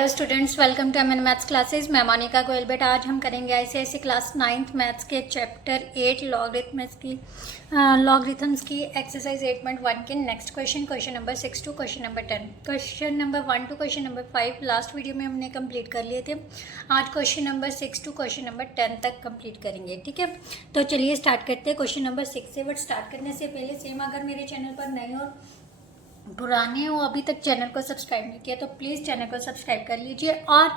Hello students, welcome to MN maths classes. मैं मोनिका गोयल। बेटा आज हम करेंगे आईसीआईसी क्लास 9th मैथ्स के चैप्टर 8 लॉगरिथम्स की एक्सरसाइज 8.1 के next question number 6 to question number 10। Question number 1 to question number 5 last video में हमने कंप्लीट कर लिए थे। आज question number 6 to question number 10 तक कंप्लीट करेंगे, ठीक है। तो चलिए स्टार्ट करते हैं क्वेश्चन नंबर 6 से। बट स्टार्ट करने से पहले सेम, अगर मेरे चैनल पर नए और पुराने हो, अभी तक चैनल को सब्सक्राइब नहीं किया तो प्लीज़ चैनल को सब्सक्राइब कर लीजिए। और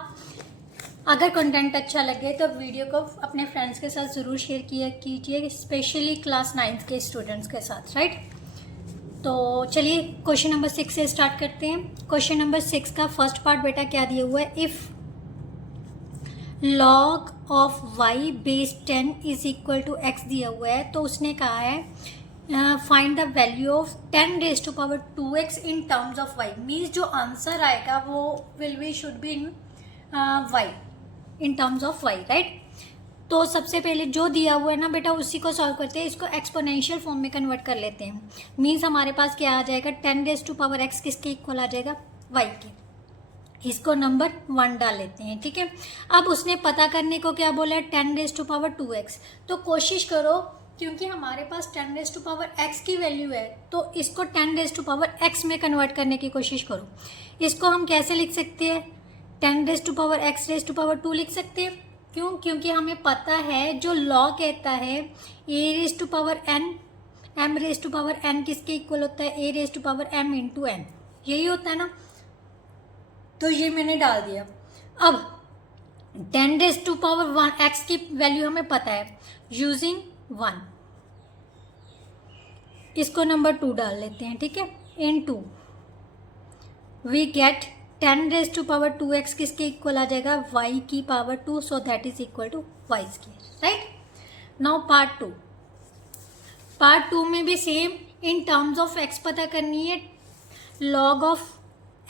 अगर कंटेंट अच्छा लगे तो वीडियो को अपने फ्रेंड्स के साथ ज़रूर शेयर किया कीजिए, स्पेशली क्लास 9th के स्टूडेंट्स के साथ, राइट। तो चलिए क्वेश्चन नंबर 6 से स्टार्ट करते हैं। क्वेश्चन नंबर 6 का फर्स्ट पार्ट बेटा क्या दिया हुआ है, if log of y base 10 is equal to x दिया हुआ है। तो उसने कहा है find the value of 10 raise to power 2x in terms of y। Means जो आंसर आएगा वो will be should be in y, in terms of y, right. तो सबसे पहले जो दिया हुआ है ना बेटा, उसी को सॉल्व करते हैं। इसको एक्सपोनेंशियल फॉर्म में कन्वर्ट कर लेते हैं। मीन्स हमारे पास क्या आ जाएगा, 10 रेज टू पावर x किसके इक्वल आ जाएगा, y के। इसको नंबर 1 डाल लेते हैं, ठीक है। अब उसने पता करने को क्या बोला है, 10 रेज टू पावर 2x। तो कोशिश करो, क्योंकि हमारे पास 10 रेज टू पावर x की वैल्यू है, तो इसको 10 रेज टू पावर x में कन्वर्ट करने की कोशिश करो। इसको हम कैसे लिख सकते हैं, 10 raise to power x raise to power 2 लिख सकते हैं। क्यों? क्योंकि हमें पता है जो लॉ कहता है a raise to power n m raise to power n किसके इक्वल होता है, a raise to power m into n, यही होता है ना। तो ये मैंने डाल दिया। अब 10 रेज टू पावर 1 x की वैल्यू हमें पता है, यूजिंग 1 इसको नंबर 2 डाल लेते हैं, ठीक है। In 2 we get 10 raise to power 2x किसके इक्वल आ जाएगा, y की power 2, so that is equal to y square, right. Now part 2 में भी same in terms of x पता करनी है। लॉग ऑफ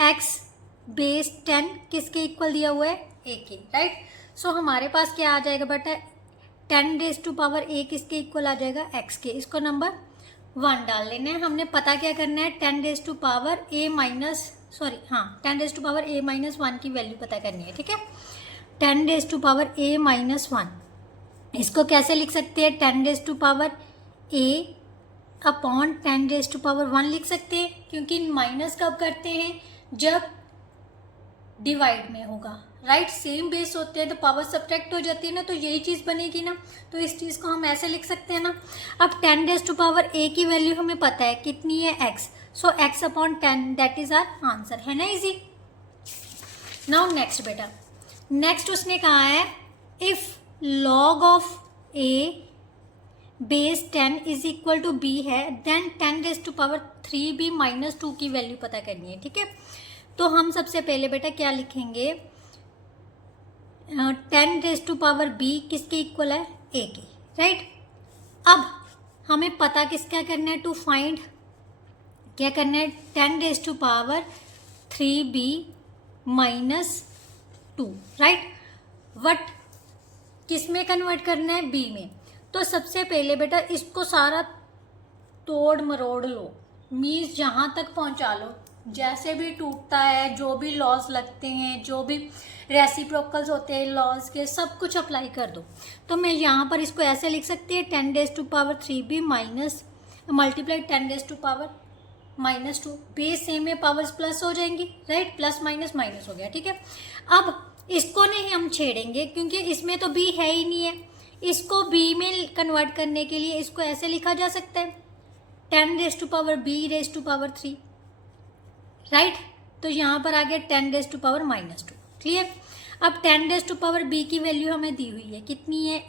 x बेस 10 किसके इक्वल दिया हुआ है, a के, राइट। सो हमारे पास क्या आ जाएगा बेटा, 10 रेज टू पावर a किसके इक्वल आ जाएगा, x के। इसको नंबर 1 डाल लेना है। हमने पता क्या करना है, 10 raise to power a minus 10 raise to power a minus 1 की वैल्यू पता करनी है, ठीक है। 10 raise to power a minus 1, इसको कैसे लिख सकते हैं, 10 raise to power a upon 10 raise to power 1 लिख सकते हैं। क्योंकि माइनस कब करते हैं, जब डिवाइड में होगा, राइट। सेम बेस होते हैं तो पावर सब्ट्रैक्ट हो जाती है ना, तो यही चीज़ बनेगी ना। तो इस चीज़ को हम ऐसे लिख सकते हैं ना। अब 10 रेज टू पावर a की वैल्यू हमें पता है कितनी है, x। So x upon 10 that is our answer, है ना, इजी। नाउ नेक्स्ट बेटा, नेक्स्ट उसने कहा है if log of a base 10 is equal to b है, then 10 raise to power 3b minus 2 की वैल्यू पता करनी है, ठीक है। तो हम सबसे पहले बेटा क्या लिखेंगे, 10 रेज टू पावर b किसके इक्वल है, a के, राइट। अब हमें पता किसका करना है, टू फाइंड क्या करना है, 10 raise to power 3b minus 2, right. What किस में कन्वर्ट करना है, b में। तो सबसे पहले बेटा इसको सारा तोड़ मरोड़ लो, मीन्स जहाँ तक पहुँचा लो। जैसे भी टूटता है, जो भी लॉज लगते हैं, जो भी रेसिप्रोकल्स होते हैं लॉज के, सब कुछ अप्लाई कर दो। तो मैं यहाँ पर इसको ऐसे लिख सकती है, 10 raise to power 3b minus multiply 10 raise to power minus 2। Base same में पावर्स प्लस हो जाएंगी, राइट। प्लस माइनस माइनस हो गया, ठीक है। अब इसको नहीं हम छेड़ेंगे क्योंकि इसमें तो b है ही नहीं है। इसको b में कन्वर्ट करने के लिए इसको ऐसे लिखा जा सकता है, 10 raise to power b raise to power 3, right. तो यहाँ पर आ गया 10 raise to power minus 2, clear. अब 10 रेज टू पावर b की वैल्यू हमें दी हुई है, कितनी है,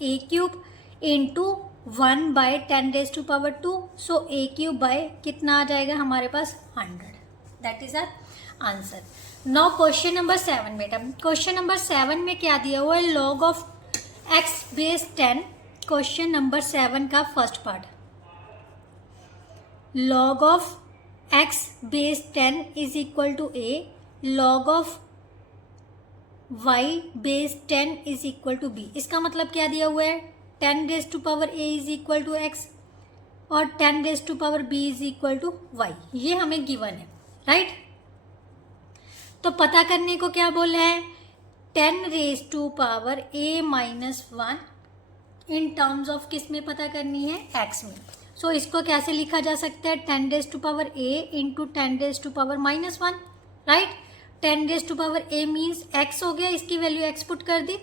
a cube into 1 by 10 raise to power 2, so a cube by कितना आ जाएगा हमारे पास, 100, that is our answer. Now question number 7 बेटा, क्वेश्चन नंबर 7 में क्या दिया हुआ है, log of x base 10। Question number 7 का first part, log of x base 10 is equal to a, log of y base 10 is equal to b। इसका मतलब क्या दिया हुआ है, 10 raise to power a is equal to x और 10 raise to power b is equal to y, ये हमें given है, राइट। तो पता करने को क्या बोला है, 10 raise to power a minus 1 in terms of किस में पता करनी है, x में। सो इसको कैसे लिखा जा सकता है, 10 raise to power a into 10 raise to power minus 1, right. 10 raise to power a means x हो गया, इसकी वैल्यू x पुट कर दी।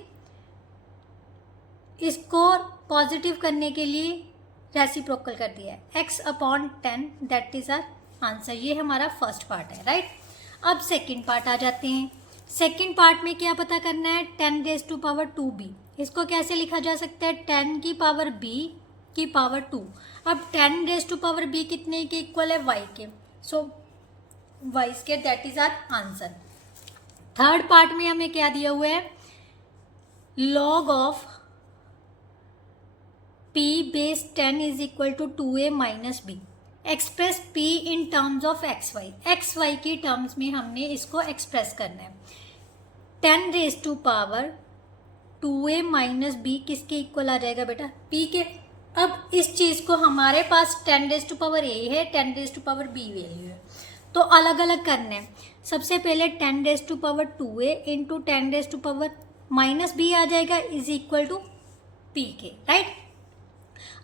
इसको पॉजिटिव करने के लिए रेसिप्रोकल कर दिया है, x upon 10, that is our answer. ये हमारा फर्स्ट पार्ट है, राइट। अब सेकंड पार्ट आ जाते हैं। सेकंड पार्ट में क्या पता करना है, 10 रेज टू पावर 2b। इसको कैसे लिखा जा सकता है, 10 की पावर b की पावर 2। अब 10 रेज टू पावर b कितने के इक्वल है, y के। So y square, that is our answer. Third part में हमें क्या दिया हुआ है, log of p base 10 is equal to 2a minus b। Express p in terms of xy की टर्म्स में हमने इसको एक्सप्रेस करना है। 10 raise to power 2a minus b किसके इक्वल आ जाएगा बेटा, p के। अब इस चीज को हमारे पास 10 रेज टू पावर a है, 10 raise to power b value है, तो अलग अलग करना है। सबसे पहले 10 raise to power 2a into 10 raise to power minus b आ जाएगा इज इक्वल टू p के, राइट।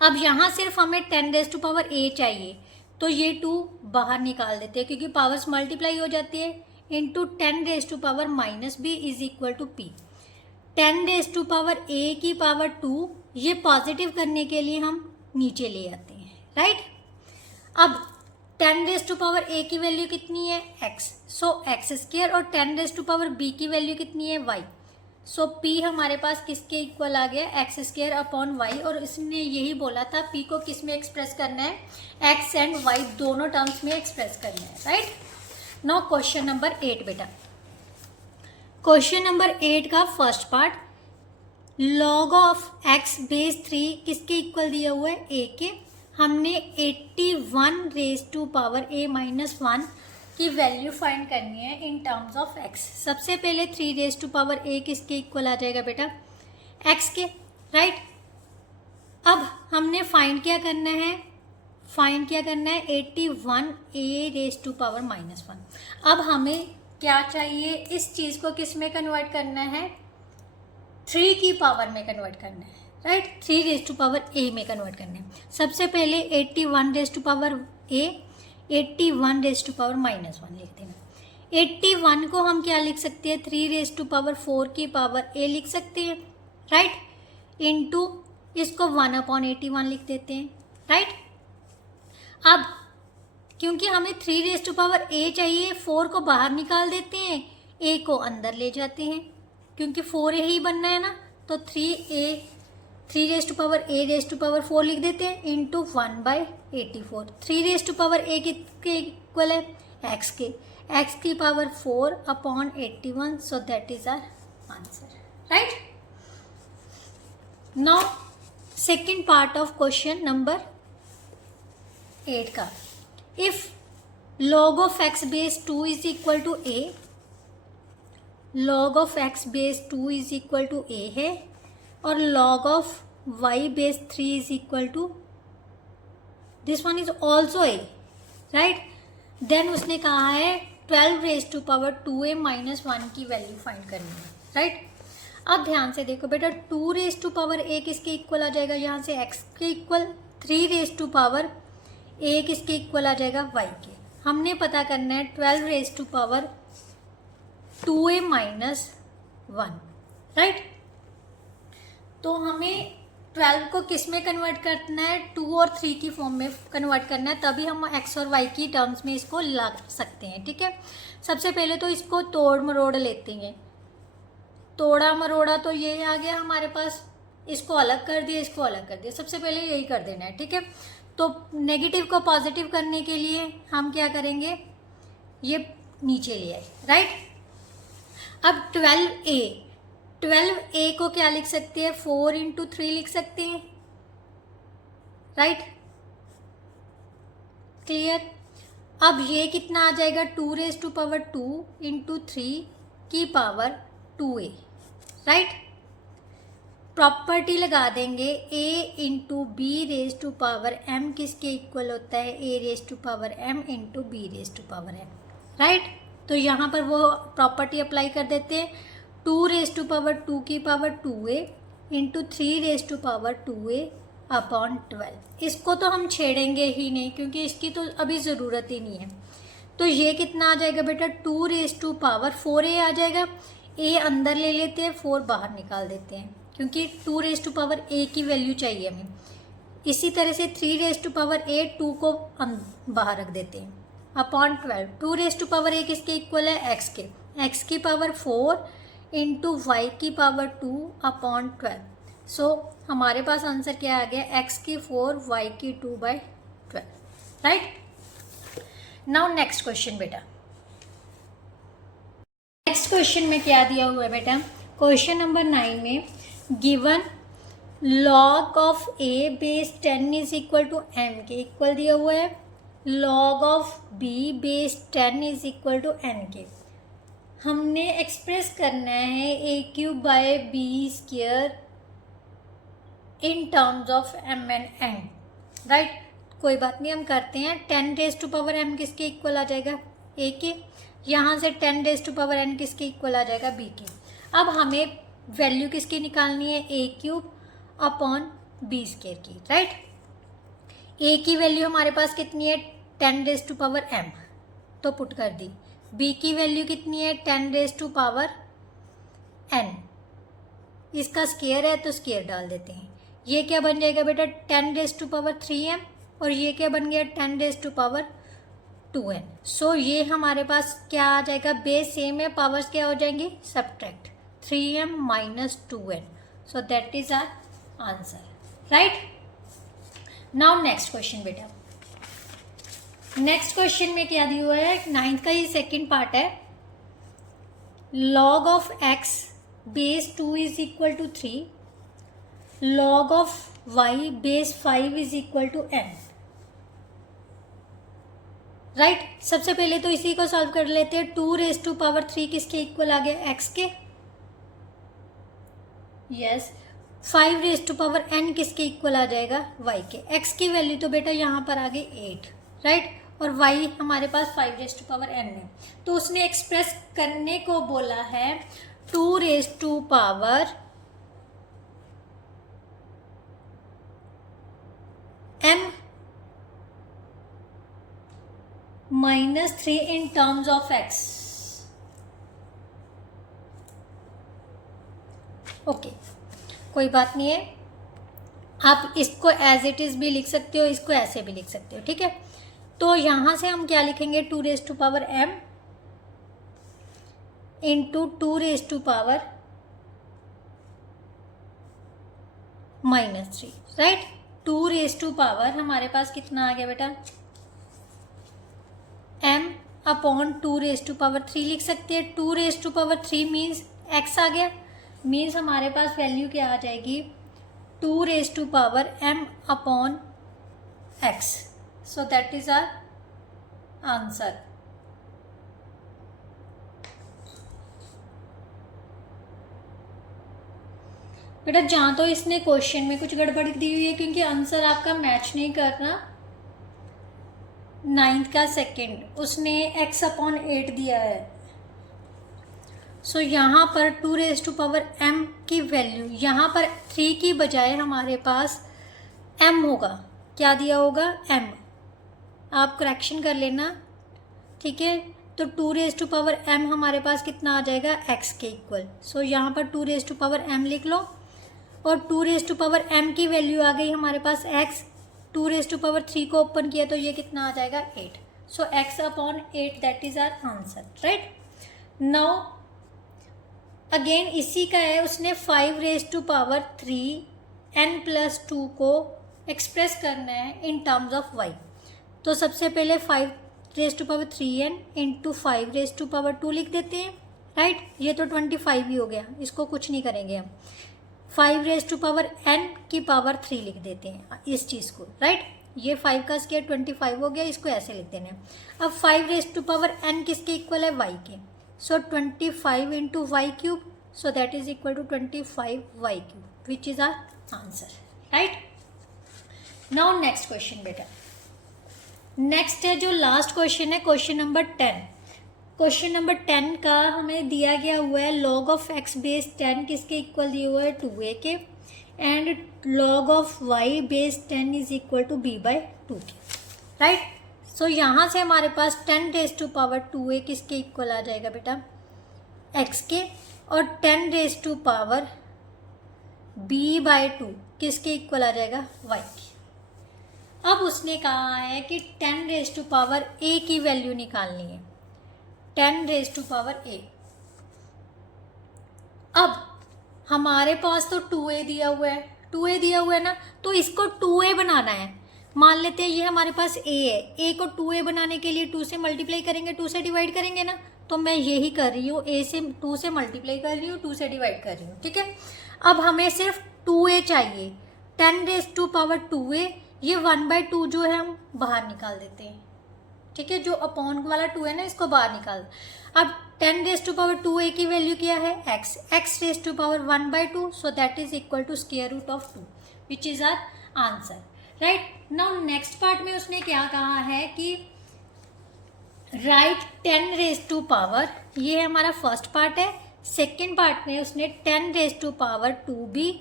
अब यहाँ सिर्फ हमें 10 रेज टू पावर a चाहिए, तो ये 2 बाहर निकाल देते हैं क्योंकि पावर्स मल्टीप्लाई हो जाती है, into 10 raise to power minus b is equal to p। 10 raise to power a की पावर 2, ये पॉजिटिव करने के लिए हम नीचे ले आते हैं, राइट। अब 10 रेज टू पावर a की वैल्यू कितनी है, x, सो x स्क्वायर, और 10 रेज टू पावर b की वैल्यू कितनी है, y। सो p हमारे पास किसके इक्वल आ गया, एक्स स्क्वायर अपॉन वाई। और इसने यही बोला था p को किस में एक्सप्रेस करना है, x एंड y दोनों टर्म्स में एक्सप्रेस करना है, राइट। नाउ क्वेश्चन नंबर 8 बेटा। क्वेश्चन नंबर 8 का first part, log of x base 3 किसके इक्वल दिया हुआ है, a के। हमने 81 raise to power a minus 1 की वैल्यू फाइंड करनी है इन टर्म्स ऑफ x। सबसे पहले 3 रेज टू पावर a किसके इक्वल आ जाएगा बेटा, x के, राइट। अब हमने फाइंड क्या करना है, 81 a raise to power minus 1। अब हमें क्या चाहिए, इस चीज़ को किस में कन्वर्ट करना है, 3 की पावर में कन्वर्ट करना है, right. 3 raise to power a में कन्वर्ट करना है। सबसे पहले 81 raise to power a, 81 raise to power minus 1 लिख देना। 81 को हम क्या लिख सकते हैं, 3 रेज टू पावर 4 की पावर a लिख सकते हैं, राइट। इंटू इसको 1 अपॉन 81 लिख देते हैं, राइट। अब क्योंकि हमें 3 रेज टू पावर a चाहिए, 4 को बाहर निकाल देते हैं, a को अंदर ले जाते हैं क्योंकि 4a ही बनना है ना, तो 3 raise to power a raise to power 4 लिख देते हैं into 1/84। 3 raise to power a किसके इक्वल है, x के, x की power 4 upon 81, so that is our answer, right. Now second part of question number 8 का, if log of x base 2 is equal to a, log of x base 2 is equal to a है, और log of y base 3 is equal to this one is also a, right. Then उसने कहा है 12 raise to power 2a minus 1 की value find करनी है, right. अब ध्यान से देखो बेटा, 2 रेज टू पावर a किसके इक्वल आ जाएगा, यहाँ से x के equal. 3 raise to power a किसके इक्वल आ जाएगा, y के। हमने पता करना है 12 raise to power 2a minus 1, right. तो हमें 12 को किस में कन्वर्ट करना है, 2 और 3 की फॉर्म में कन्वर्ट करना है, तभी हम x और y की टर्म्स में इसको ला सकते हैं, ठीक है। सबसे पहले तो इसको तोड़ मरोड़ लेते हैं, तोड़ा मरोड़ा तो ये आ गया हमारे पास, इसको अलग कर दिया, इसको अलग कर दिया। सबसे पहले यही कर देना है, ठीक है। तो नेगेटिव को पॉजिटिव करने के लिए हम क्या करेंगे, ये नीचे ले आए, राइट। अब 12a को क्या लिख सकते हैं, 4 इंटू 3 लिख सकते हैं, राइट, क्लियर। अब ये कितना आ जाएगा, 2 रेज टू पावर 2 इंटू 3 की पावर 2a, राइट। प्रॉपर्टी लगा देंगे, a into b raise to power m किसके इक्वल होता है, a raise to power m into b raise to power m, right. तो यहाँ पर वो प्रॉपर्टी अप्लाई कर देते हैं, 2 रेज टू पावर 2 की power 2a into 3 raise to power 2a upon 12। इसको तो हम छेड़ेंगे ही नहीं क्योंकि इसकी तो अभी ज़रूरत ही नहीं है। तो ये कितना आ जाएगा बेटा, 2 रेज टू पावर 4a आ जाएगा। a अंदर ले लेते हैं, 4 बाहर निकाल देते हैं क्योंकि 2 रेज टू पावर a की वैल्यू चाहिए हमें। इसी तरह से 3 रेज टू पावर a 2 को बाहर रख देते हैं upon 12। 2 raise to power a किसके इक्वल है, x के, x की पावर 4 इंटू वाई की पावर 2 अपॉन 12। सो हमारे पास आंसर क्या आ गया, x की 4 y की 2/12, राइट। नाउ नेक्स्ट क्वेश्चन बेटा, नेक्स्ट क्वेश्चन में क्या दिया हुआ है बेटा, क्वेश्चन नंबर 9 में given log of a base 10 is equal to m के इक्वल दिया हुआ है, log of b base 10 is equal to n के। हमने एक्सप्रेस करना है a cube by b square in terms of m and n, right. कोई बात नहीं, हम करते हैं। 10 रेज टू पावर m किसके इक्वल आ जाएगा, a के। यहाँ से 10 रेज टू पावर n किसके इक्वल आ जाएगा, b के। अब हमें वैल्यू किसकी निकालनी है, a cube upon b square की, राइट। a की वैल्यू हमारे पास कितनी है, 10 रेज टू पावर m, तो पुट कर दी। b की वैल्यू कितनी है, 10 रेज टू पावर n, इसका स्क्वायर है तो स्क्वायर डाल देते हैं। ये क्या बन जाएगा बेटा, 10 रेज टू पावर 3m, और ये क्या बन गया, 10 रेज टू पावर 2n। सो ये हमारे पास क्या आ जाएगा, बेस सेम है, पावर्स क्या हो जाएंगी, subtract 3m minus 2n। So that is our answer, right. Now next question बेटा, नेक्स्ट क्वेश्चन में क्या दिया हुआ है, 9th का ही सेकेंड पार्ट है। log of x base 2 is equal to 3, log of y base 5 is equal to n, right. सबसे पहले तो इसी को सॉल्व कर लेते हैं। 2 रेज टू पावर 3 किसके इक्वल आ गया, x के, yes. 5 raise to power n किसके इक्वल आ जाएगा, y के। x की वैल्यू तो बेटा यहाँ पर आ गई 8, राइट, और y हमारे पास 5 रेज टू पावर n है। तो उसने एक्सप्रेस करने को बोला है 2 raise to power m minus 3 in terms of x, okay, कोई बात नहीं है। आप इसको एज इट इज भी लिख सकते हो, इसको ऐसे भी लिख सकते हो, ठीक है। तो यहां से हम क्या लिखेंगे, 2 raise to power m into 2 raise to power minus 3, right. 2 raise to power हमारे पास कितना आ गया बेटा, m upon 2 raise to power 3 लिख सकते हैं। 2 raise to power 3 means x आ गया, मीन्स हमारे पास वैल्यू क्या आ जाएगी, 2 raise to power m upon x। So that is our answer. बेटा जहाँ तो इसने क्वेश्चन में कुछ गड़बड़ दी हुई है क्योंकि आंसर आपका मैच नहीं कर रहा। 9th का सेकेंड, उसने x अपॉन 8 दिया है। सो यहाँ पर 2 रेज टू पावर m की वैल्यू, यहाँ पर 3 की बजाय हमारे पास m होगा। क्या दिया होगा, m। आप करेक्शन कर लेना, ठीक है। तो 2 रेज टू पावर m हमारे पास कितना आ जाएगा, x के इक्वल। सो यहाँ पर 2 रेज टू पावर m लिख लो, और 2 रेज टू पावर m की वैल्यू आ गई हमारे पास x। 2 रेज टू पावर 3 को ओपन किया तो ये कितना आ जाएगा, 8। So x upon 8 that is our answer, right. Now again इसी का है, उसने 5 raise to power 3 n plus 2 को एक्सप्रेस करना है इन टर्म्स ऑफ y। तो सबसे पहले 5 raise to power 3n into 5 raise to power 2 लिख देते हैं, राइट। ये तो 25 ही हो गया, इसको कुछ नहीं करेंगे हम। 5 रेज टू पावर n की पावर 3 लिख देते हैं इस चीज़ को, राइट। ये 5 का स्क्वायर 25 हो गया, इसको ऐसे लिख देना है। अब 5 रेज टू पावर n किसके इक्वल है, y के। So 25 into y cube, so that is equal to 25 y cube, which is our answer, right. Now next question बेटा, नेक्स्ट है जो लास्ट क्वेश्चन है, क्वेश्चन नंबर 10। क्वेश्चन नंबर 10 का हमें दिया गया हुआ है log ऑफ x बेस 10 किसके इक्वल दिया हुआ है 2a के, and log of y base 10 is equal to b by 2 के, राइट। सो यहाँ से हमारे पास 10 रेज टू पावर 2a किसके इक्वल आ जाएगा बेटा x के, और 10 raise to power b by 2 किसके इक्वल आ जाएगा y के। अब उसने कहा है कि 10 रेज टू पावर a की वैल्यू निकालनी है, 10 रेज टू पावर a। अब हमारे पास तो 2a दिया हुआ है, 2a दिया हुआ है ना, तो इसको 2a बनाना है। मान लेते हैं ये हमारे पास a है, a को 2a बनाने के लिए 2 से मल्टीप्लाई करेंगे, 2 से डिवाइड करेंगे ना, तो मैं यही कर रही हूँ, a से 2 से मल्टीप्लाई कर रही हूँ, 2 से डिवाइड कर रही हूँ, ठीक है। अब हमें सिर्फ 2a चाहिए, 10 रेज टू पावर 2a, ये 1/2 जो है हम बाहर निकाल देते हैं, ठीक है, जो अपॉन वाला 2 है ना इसको बाहर निकाल। अब 10 रेज टू पावर 2a की वैल्यू क्या है x, x raise to power 1/2, so that is equal to square root of 2, which is our answer, right. Now next part में उसने क्या कहा है कि राइट 10 रेज टू पावर, ये हमारा फर्स्ट पार्ट है। सेकेंड पार्ट में उसने 10 raise to power 2b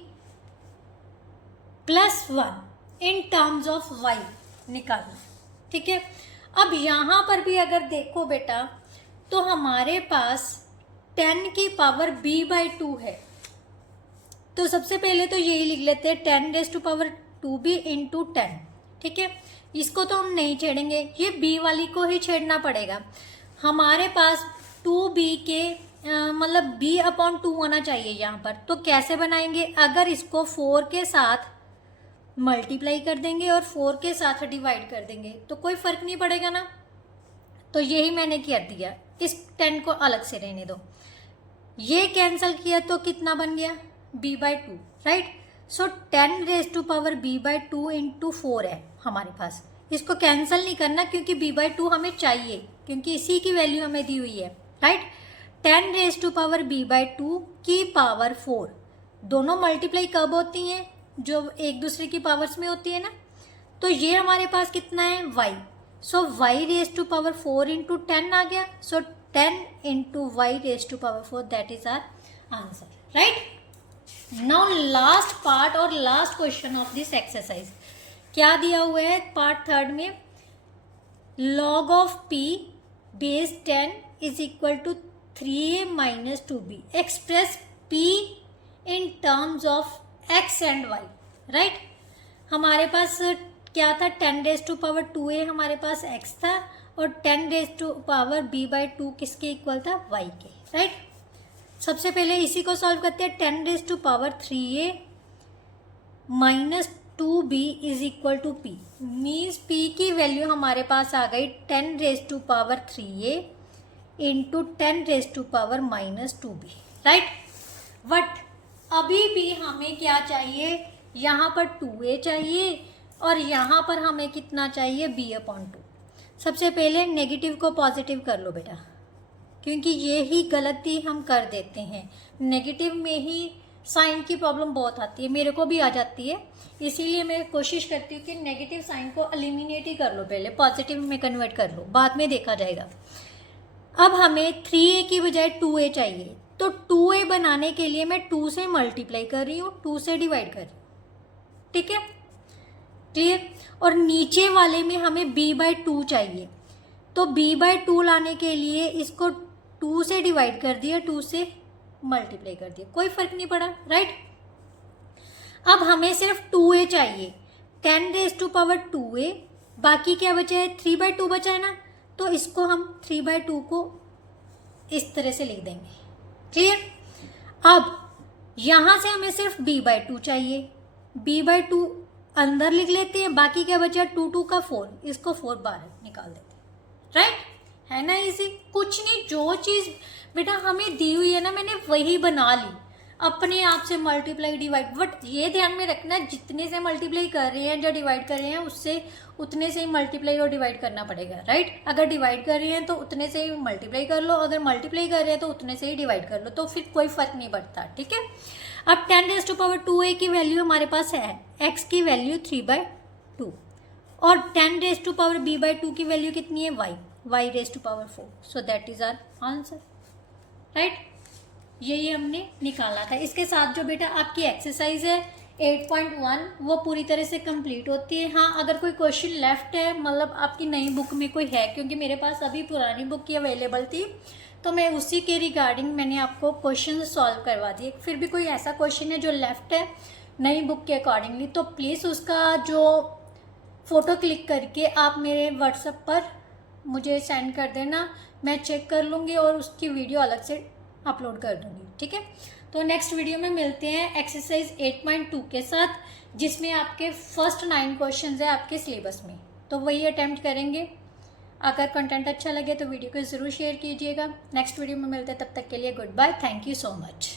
plus 1 in terms of y निकालना, ठीक है। अब यहाँ पर भी अगर देखो बेटा तो हमारे पास 10 की पावर b बाई 2 है, तो सबसे पहले तो यही लिख लेते हैं 10 raise to power 2b into 10, ठीक है। इसको तो हम नहीं छेड़ेंगे, ये b वाली को ही छेड़ना पड़ेगा। हमारे पास 2b के मतलब b अपॉन 2 होना चाहिए यहाँ पर, तो कैसे बनाएंगे, अगर इसको 4 के साथ मल्टीप्लाई कर देंगे और 4 के साथ डिवाइड कर देंगे तो कोई फर्क नहीं पड़ेगा ना, तो यही मैंने कर दिया, इस 10 को अलग से रहने दो। ये कैंसिल किया तो कितना बन गया b by 2, right. So 10 raise to power b by 2 into 4 है हमारे पास, इसको कैंसिल नहीं करना क्योंकि b बाई 2 हमें चाहिए, क्योंकि इसी की वैल्यू हमें दी हुई है, right. 10 raise to power b by 2 की पावर 4, दोनों मल्टीप्लाई कब होती हैं, जो एक दूसरे की पावर्स में होती है ना, तो ये हमारे पास कितना है y, so y raise to power 4 into 10 आ गया, so 10 into y raise to power 4, that is our answer, right. Now last part और last question of this exercise क्या दिया हुआ है पार्ट थर्ड में, log of p base 10 is equal to 3a minus 2b, express p in terms of x and y, right. हमारे पास क्या था 10 रेज टू पावर 2a हमारे पास x था, और 10 raise to power b by 2 किसके equal था y के, राइट। सबसे पहले इसी को सॉल्व करते हैं, 10 raise to power 3a minus 2b is equal to p, means p की वैल्यू हमारे पास आ गई 10 raise to power 3a into 10 raise to power minus 2b, right. But अभी भी हमें क्या चाहिए, यहाँ पर 2a चाहिए और यहाँ पर हमें कितना चाहिए b अपॉन 2। सबसे पहले नेगेटिव को पॉजिटिव कर लो बेटा, क्योंकि ये ही गलती हम कर देते हैं, नेगेटिव में ही साइन की प्रॉब्लम बहुत आती है, मेरे को भी आ जाती है, इसीलिए मैं कोशिश करती हूँ कि नेगेटिव साइन को एलिमिनेट ही कर लो, पहले पॉजिटिव में कन्वर्ट कर लो, बाद में देखा जाएगा। अब हमें 3a की बजाय 2a चाहिए, तो 2a बनाने के लिए मैं 2 से मल्टीप्लाई कर रही हूँ, 2 से डिवाइड कर रही हूँ, ठीक है, क्लियर। और नीचे वाले में हमें b बाई 2 चाहिए, तो b बाई 2 लाने के लिए इसको 2 से डिवाइड कर दिया, 2 से मल्टीप्लाई कर दिया, कोई फर्क नहीं पड़ा, राइट। अब हमें सिर्फ 2a चाहिए, 10 रेज टू पावर 2a, बाकी क्या बचा है 3 बाई 2 बचा है ना, तो इसको हम 3 बाई 2 को इस तरह से लिख देंगे, क्लियर। अब यहाँ से हमें सिर्फ b बाई 2 चाहिए, b बाई 2 अंदर लिख लेते हैं, बाकी क्या बचा 2 2 का 4, इसको 4 बाहर निकाल देते हैं, राइट, है ना इजी। कुछ नहीं, जो चीज़ बेटा हमें दी हुई है ना मैंने वही बना ली, अपने आप से मल्टीप्लाई डिवाइड, बट ये ध्यान में रखना जितने से मल्टीप्लाई कर रहे हैं या डिवाइड कर रहे हैं उससे उतने से ही मल्टीप्लाई और डिवाइड करना पड़ेगा, राइट। अगर डिवाइड कर रहे हैं तो उतने से ही मल्टीप्लाई कर लो, अगर मल्टीप्लाई कर रहे हैं तो उतने से ही डिवाइड कर लो, तो फिर कोई फर्क नहीं पड़ता, ठीक है। अब 10 रेज टू पावर 2a की वैल्यू हमारे पास है, x की वैल्यू 3 बाई 2, और 10 raise to power b by 2 की वैल्यू कितनी है y raise to power 4, so that is our answer, right. यही हमने निकाला था। इसके साथ जो बेटा आपकी एक्सरसाइज है 8.1 वो पूरी तरह से कंप्लीट होती है। हाँ, अगर कोई क्वेश्चन लेफ्ट है, मतलब आपकी नई बुक में कोई है, क्योंकि मेरे पास अभी पुरानी बुक की अवेलेबल थी तो मैं उसी के रिगार्डिंग मैंने आपको क्वेश्चन सॉल्व करवा दिए। फिर भी कोई ऐसा क्वेश्चन है जो लेफ्ट है नई बुक के अकॉर्डिंगली, तो प्लीज़ उसका जो फ़ोटो क्लिक करके आप मेरे व्हाट्सएप पर मुझे सेंड कर देना, मैं चेक कर लूँगी और उसकी वीडियो अलग से अपलोड कर दूँगी, ठीक है। तो नेक्स्ट वीडियो में मिलते हैं एक्सरसाइज 8.2 के साथ, जिसमें आपके फर्स्ट 9 क्वेश्चंस है आपके सिलेबस में, तो वही अटेम्प्ट करेंगे। अगर कंटेंट अच्छा लगे तो वीडियो को ज़रूर शेयर कीजिएगा। नेक्स्ट वीडियो में मिलते हैं, तब तक के लिए goodbye, thank you so much.